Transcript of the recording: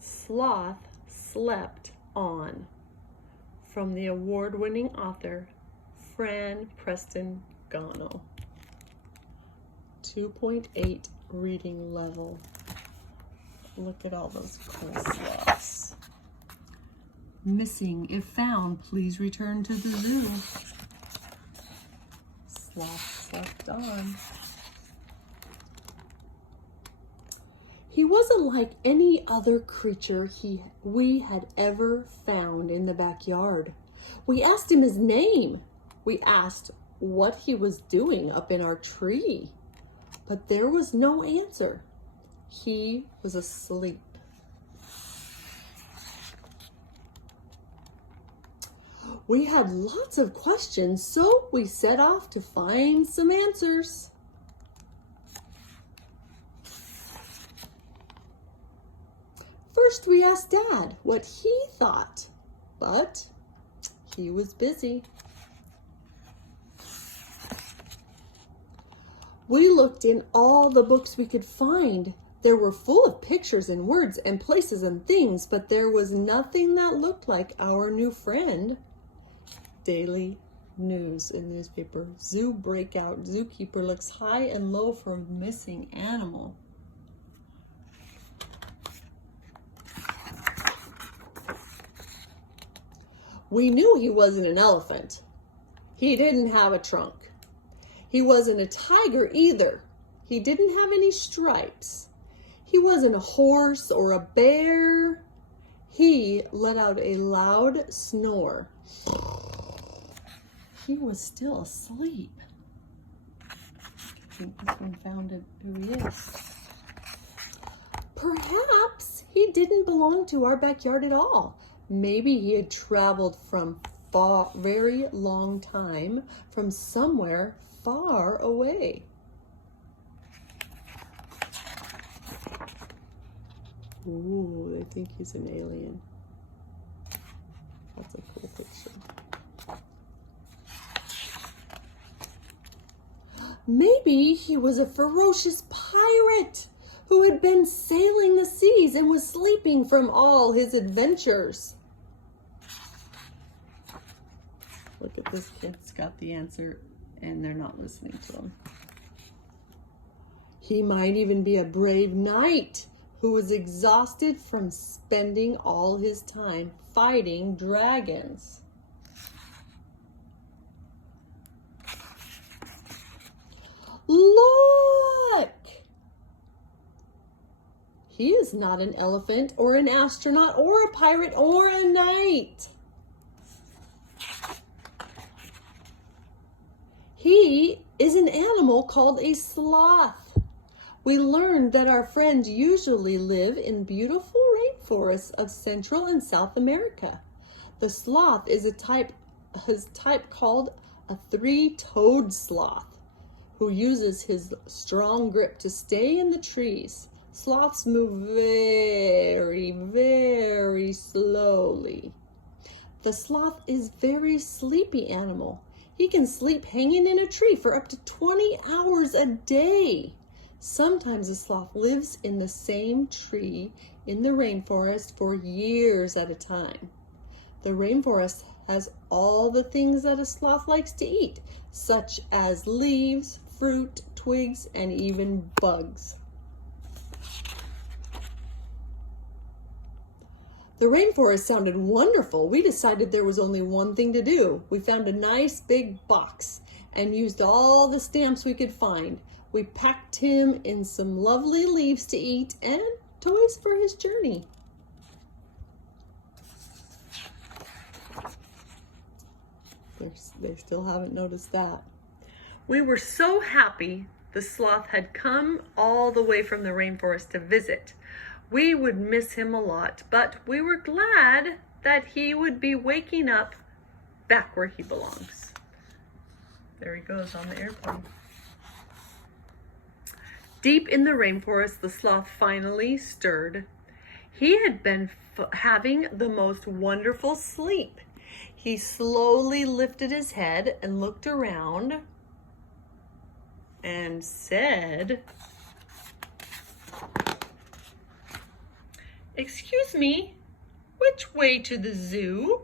Sloth Slept On, from the award-winning author Fran Preston-Gannon. 2.8 reading level. Look at all those cool sloths. Missing. If found, please return to the zoo. Sloth slept on. He wasn't like any other creature we had ever found in the backyard. We asked him his name. We asked what he was doing up in our tree. But there was no answer. He was asleep. We had lots of questions, so we set off to find some answers. First, we asked Dad what he thought, but he was busy. We looked in all the books we could find. They were full of pictures and words and places and things, but there was nothing that looked like our new friend. Daily news in newspaper. Zoo breakout. Zookeeper looks high and low for missing animal. We knew he wasn't an elephant. He didn't have a trunk. He wasn't a tiger either. He didn't have any stripes. He wasn't a horse or a bear. He let out a loud snore. He was still asleep. I think this one found it who he is. Perhaps he didn't belong to our backyard at all. Maybe he had traveled from very long time from somewhere far away. Ooh, they think he's an alien. That's a cool picture. Maybe he was a ferocious pirate who had been sailing the seas and was sleeping from all his adventures. Look at this kid's got the answer and they're not listening to him. He might even be a brave knight who was exhausted from spending all his time fighting dragons. Look! He is not an elephant or an astronaut or a pirate or a knight. He is an animal called a sloth. We learned that our friends usually live in beautiful rainforests of Central and South America. The sloth is a type called a three-toed sloth, who uses his strong grip to stay in the trees. Sloths move very, very slowly. The sloth is a very sleepy animal. He can sleep hanging in a tree for up to 20 hours a day. Sometimes a sloth lives in the same tree in the rainforest for years at a time. The rainforest has all the things that a sloth likes to eat, such as leaves, fruit, twigs, and even bugs. The rainforest sounded wonderful. We decided there was only one thing to do. We found a nice big box and used all the stamps we could find. We packed him in some lovely leaves to eat and toys for his journey. They still haven't noticed that. We were so happy the sloth had come all the way from the rainforest to visit. We would miss him a lot, but we were glad that he would be waking up back where he belongs. There he goes on the airplane. Deep in the rainforest, the sloth finally stirred. He had been having the most wonderful sleep. He slowly lifted his head and looked around and said, Excuse me, which way to the zoo?